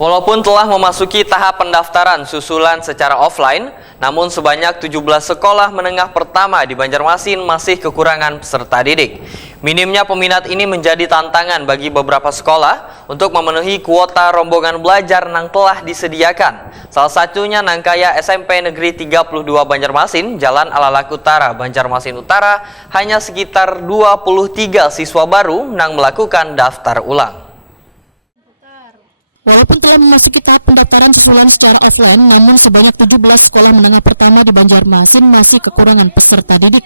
Walaupun telah memasuki tahap pendaftaran susulan secara offline, namun sebanyak 17 sekolah menengah pertama di Banjarmasin masih kekurangan peserta didik. Minimnya peminat ini menjadi tantangan bagi beberapa sekolah untuk memenuhi kuota rombongan belajar yang telah disediakan. Salah satunya Nangkaya SMP Negeri 32 Banjarmasin, Jalan Alalak Utara, Banjarmasin Utara, hanya sekitar 23 siswa baru yang melakukan daftar ulang. Walaupun telah memasuki tahap pendaftaran susulan secara offline, namun sebanyak 17 sekolah menengah pertama di Banjarmasin masih kekurangan peserta didik.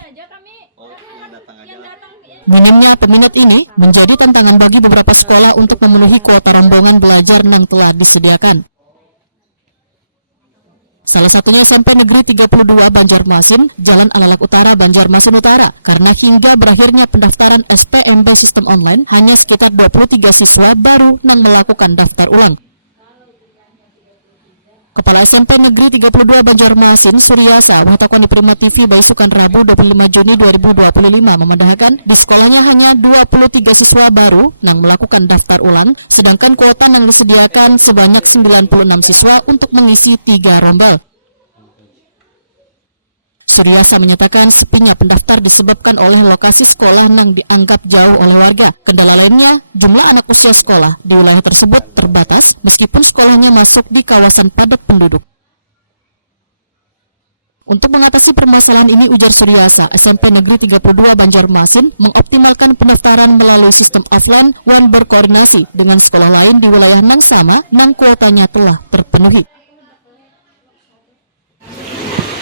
Minimnya peminat ini menjadi tantangan bagi beberapa sekolah untuk memenuhi kuota rombongan belajar yang telah disediakan. Salah satunya SMP Negeri 32 Banjarmasin, Jalan Alalak Utara, Banjarmasin Utara, karena hingga berakhirnya pendaftaran SPMB sistem online, hanya sekitar 23 siswa baru yang melakukan daftar ulang. Kepala SMP Negeri 32 Banjarmasin, Suryasa, Wahtakon di Prima TV Baisukan Rabu 25 Juni 2025 memandahkan di sekolahnya hanya 23 siswa baru yang melakukan daftar ulang, sedangkan kuota yang disediakan sebanyak 96 siswa untuk mengisi 3 rombel. Suryasa menyatakan sepinya pendaftar disebabkan oleh lokasi sekolah yang dianggap jauh oleh warga. Kendala lainnya, jumlah anak usia sekolah di wilayah tersebut terbatas meskipun sekolahnya masuk di kawasan padat penduduk. Untuk mengatasi permasalahan ini, ujar Suryasa, SMP Negeri 32 Banjarmasin mengoptimalkan pendaftaran melalui sistem offline dan berkoordinasi dengan sekolah lain di wilayah yang sama yang kuotanya telah terpenuhi.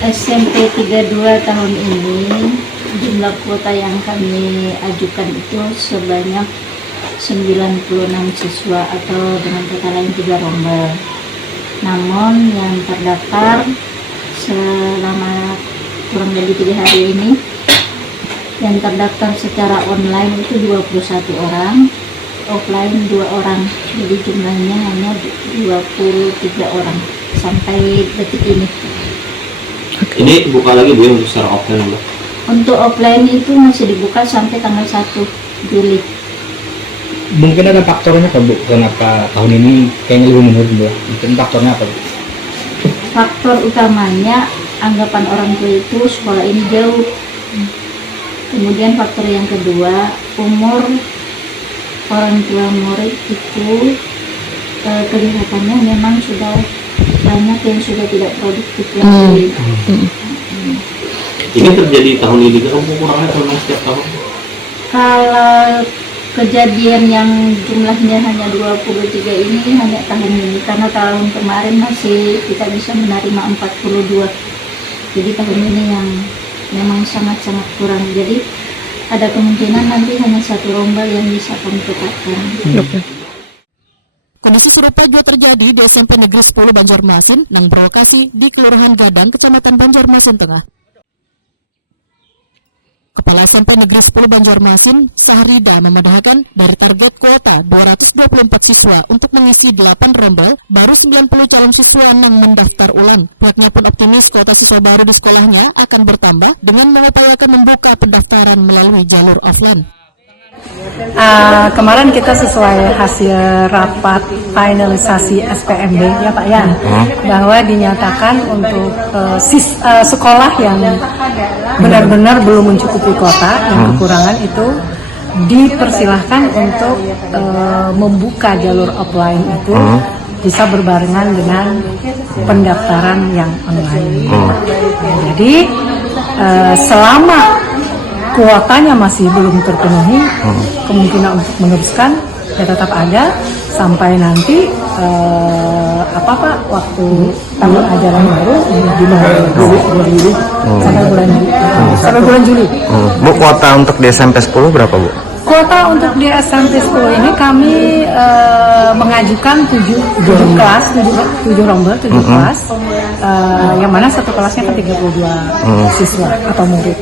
SMP 32 tahun ini jumlah kuota yang kami ajukan itu sebanyak 96 siswa atau dengan kata lain 3 rombel. Namun yang terdaftar selama kurang lebih 3 hari ini, yang terdaftar secara online itu 21 orang, offline 2 orang, jadi jumlahnya hanya 23 orang sampai detik ini. Ini buka lagi Bu untuk secara offline Bu? Untuk offline itu masih dibuka sampai tanggal 1 Juli. Mungkin ada faktornya kan Bu, kenapa tahun ini kayaknya lebih menurun Bu? Mungkin faktornya apa Bu? Faktor utamanya anggapan orang tua itu sekolah ini jauh. Kemudian faktor yang kedua, umur orang tua murid itu kelihatannya memang sudah banyak yang sudah tidak produktif lagi. Ini terjadi tahun ini kan kekurangan memang setiap tahun? Kalau kejadian yang jumlahnya hanya 23 ini hanya tahun ini, karena tahun kemarin masih kita bisa menerima 42. Jadi tahun ini yang memang sangat-sangat kurang. Jadi ada kemungkinan nanti hanya 1 rombel yang bisa kami tetapkan. Kondisi serupa juga terjadi di SMP Negeri 10 Banjarmasin yang berlokasi di Kelurahan Gadang, Kecamatan Banjarmasin Tengah. Kepala SMP Negeri 10 Banjarmasin, Sahrida, memadahkan dari target kuota 224 siswa untuk mengisi 8 rombel, baru 90 calon siswa yang mendaftar ulang. Pihaknya pun optimis kuota siswa baru di sekolahnya akan bertambah dengan mengupayakan membuka pendaftaran melalui jalur offline. Kemarin kita sesuai hasil rapat finalisasi SPMB ya Pak ya, bahwa dinyatakan untuk sekolah yang benar-benar belum mencukupi kuota yang kekurangan itu dipersilahkan untuk membuka jalur offline itu bisa berbarengan dengan pendaftaran yang online. Jadi selama kuotanya masih belum terpenuhi, kemungkinan untuk meneruskan ya tetap ada sampai nanti waktu tahun ajaran baru di sampai bulan Juli. Bu, kuota untuk di SMP 10 berapa Bu? Kuota untuk di SMP 10 ini kami mengajukan 7 kelas, 7 rombel, 7 kelas, yang mana satu kelasnya ke 32 siswa atau murid.